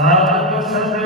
Salva, salva.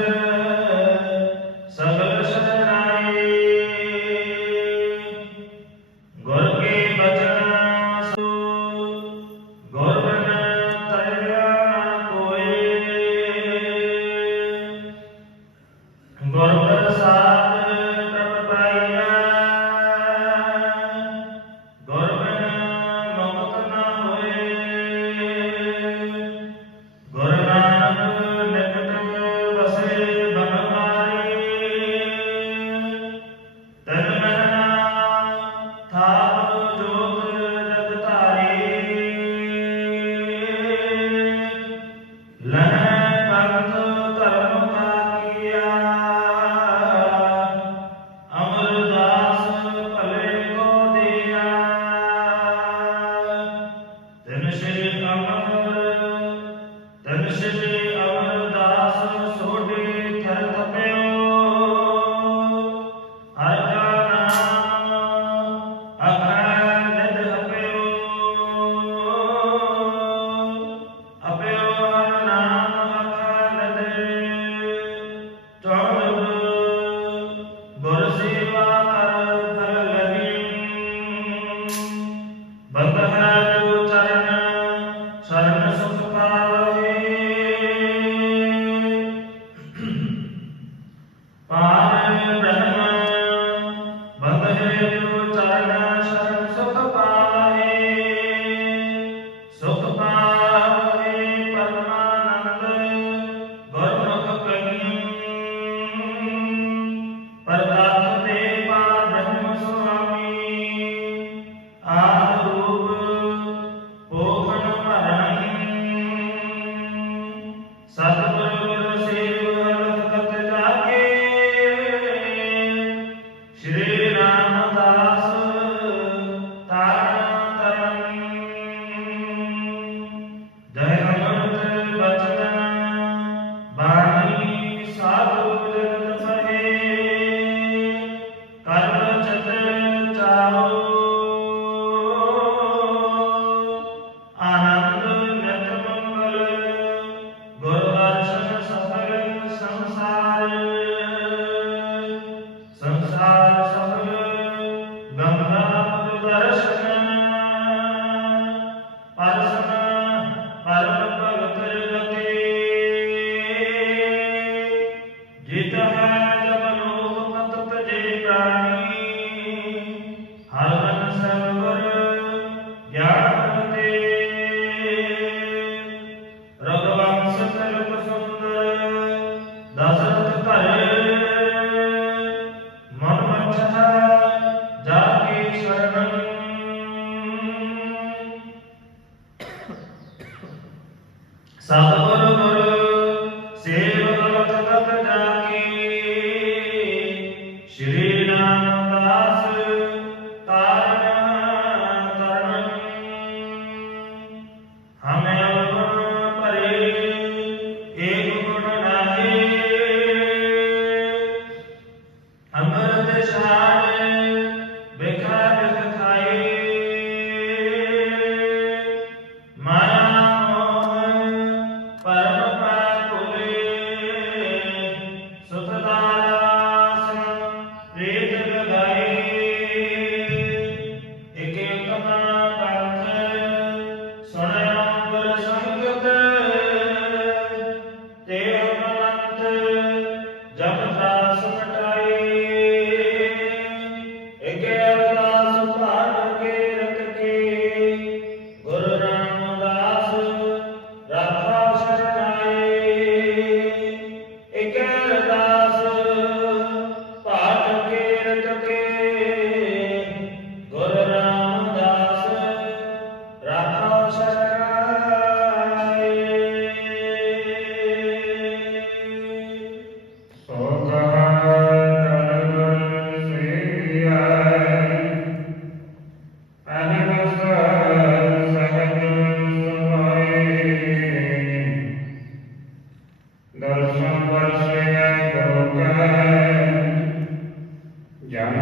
Sábado Father.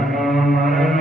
നമോ മരണ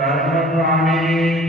فأمر عني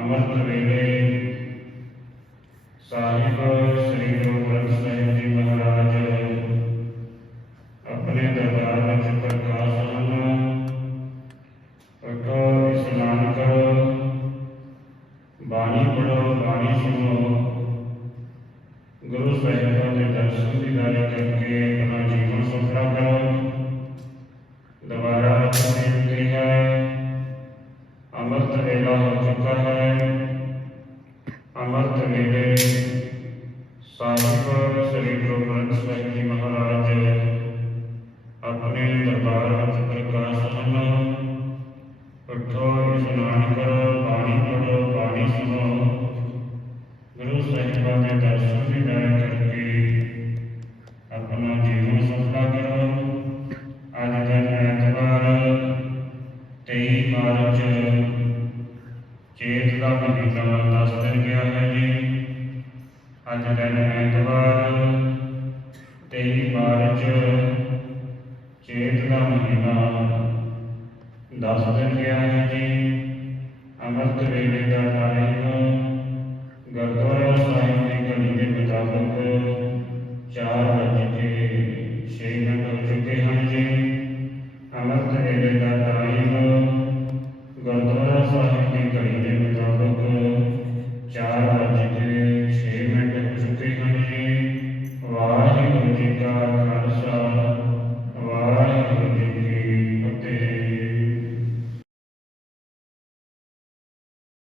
ਅੰਮ੍ਰਿਤ ਵੇਲੇ। ਸਾਹਿਬ ਸ੍ਰੀ ਗੁਰੂ ਗ੍ਰੰਥ ਸਾਹਿਬ